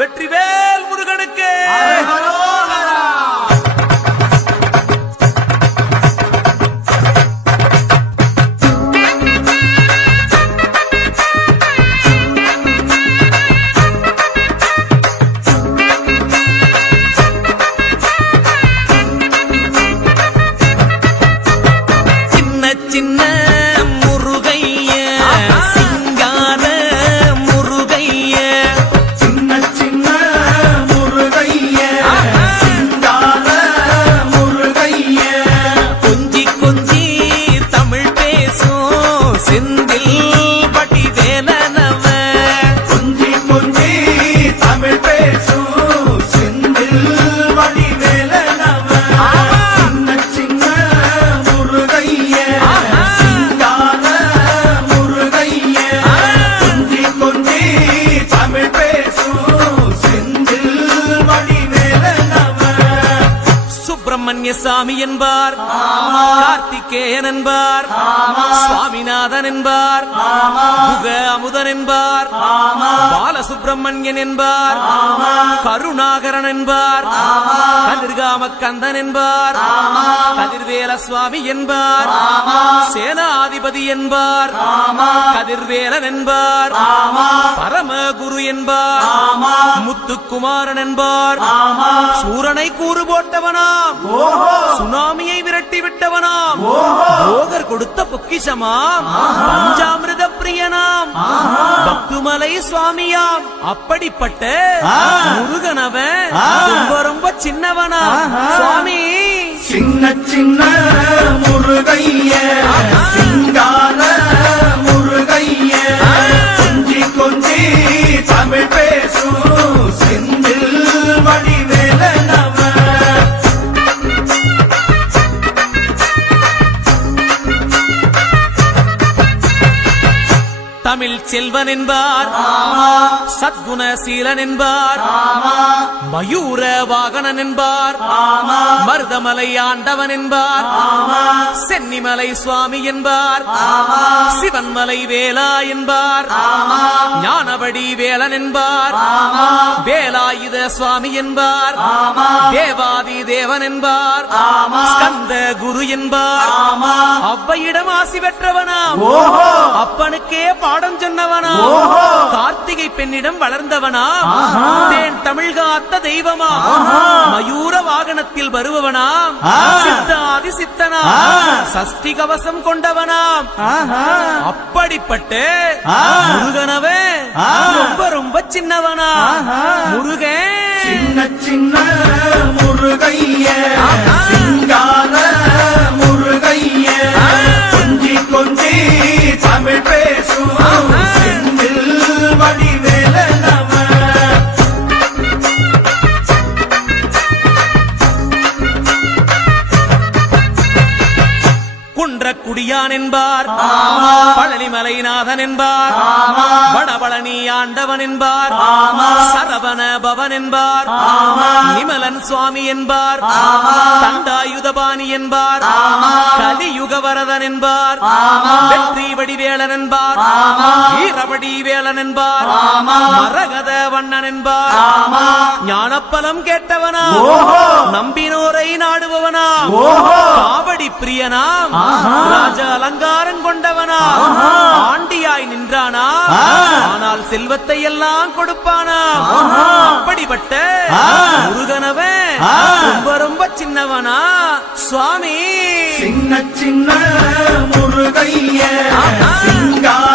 வெற்றிவேல் முருகனுக்கு. சின்ன முருகைய சிங்கார முருகைய சின்ன சின்ன முருகைய சிங்கார முருகைய கொஞ்சி கொஞ்சி தமிழ் பேசும் செந்தில் பட்டி வேலனவ கொஞ்சி கொஞ்சி தமிழ் பேசும் செந்தில் வடிவேலனவ சின்ன சின்ன முருகைய சிங்கார முருகைய கொஞ்சி கொஞ்சி தமிழ் பேசும் செந்தில் வடிவேலனவ சுப்பிரமணிய சாமி என்பார், கார்த்திகேயன் என்பார், சுவாமிநாதன் என்பார், முக அமுதன் என்பார், பாலசுப்பிரமணியன் என்பார், கருணாகரன் என்பார், கதிர்காம கந்தன் என்பார், கதிர்வேல சுவாமி என்பார், சேனாதிபதி என்பார், கதிர்வேலன் என்பார், பரமகுரு என்பார், முத்துக்குமாரன் என்பார், சூரனை கூறு போட்டவனாம், சுனாமியை விரட்டி விட்டவனாம், போகர் கொடுத்த பொக்கிஷமாம், பஞ்சாமிர்த பிரியனாம், பக்துமலை சுவாமியாம். அப்படிப்பட்ட முருகனவன் ரொம்ப ரொம்ப சின்னவனா சுவாமி. சின்ன சின்ன முருகைய சிங்கார முருகைய கொஞ்சி கொஞ்சி தமிழ் பேசும் செந்தில் வடிவேலனவ தமிழ் செல்வன் என்பார், சத்குணசீலன் என்பார், மயூர வாகனன் என்பார், மருதமலை ஆண்டவன் என்பார், சென்னிமலை சுவாமி என்பார், சிவன்மலை வேலா என்பார், ஞானபடி வேலன் என்பார், வேலாயுத சுவாமி என்பார், தேவாதி தேவன் என்பார், ஸ்கந்த குரு என்பார், அவ்வையிடம் ஆசி பெற்றவனாம், அப்பனுக்கே பாடம் சொன்னவனா, கார்த்திகை பெண்ணிடம் வளர்ந்தவனா, தேன் தமிழ் காத்த தெய்வமா, மயூர வாகனத்தில் வருபவனாம், சித்தாதி சித்தனா, சஷ்டி கவசம் கொண்டவனாம். அப்படிப்பட்ட முருகனவே ரொம்ப ரொம்ப சின்னவனா முருகன். சின்ன சின்ன முருகைய சிங்கார முருகைய கொஞ்சி கொஞ்சி தமிழ் பேசும் செந்தில் வடிவேலனவ குன்றக்குடியான் என்பார், பழனிமலைநாதன் என்பார், வடபழனி ஆண்டவன் என்பார், சரவண பவன் என்பார், நிமலன் சுவாமி என்பார், தண்டாயுதபாணி என்பார், கலியுக வரதன் என்பார், வெற்றி வடிவேலன் என்பார், வீரவடி வேலன் என்பார், மரகத வண்ணன் என்பார், ஞானப்பலம் கேட்டவனா, நம்பினோரை நாடுபவனா, காவடி பிரியனாம், ராஜ அலங்காரம் கொண்டவனா, ஆண்டியாய் நின்றானா, ஆனால் செல்வத்தை எல்லாம் கொடுப்பானா. அப்படிப்பட்ட முருகனவன் ரொம்ப ரொம்ப சின்னவனா சுவாமி. சின்ன சின்ன முருகைய சிங்கார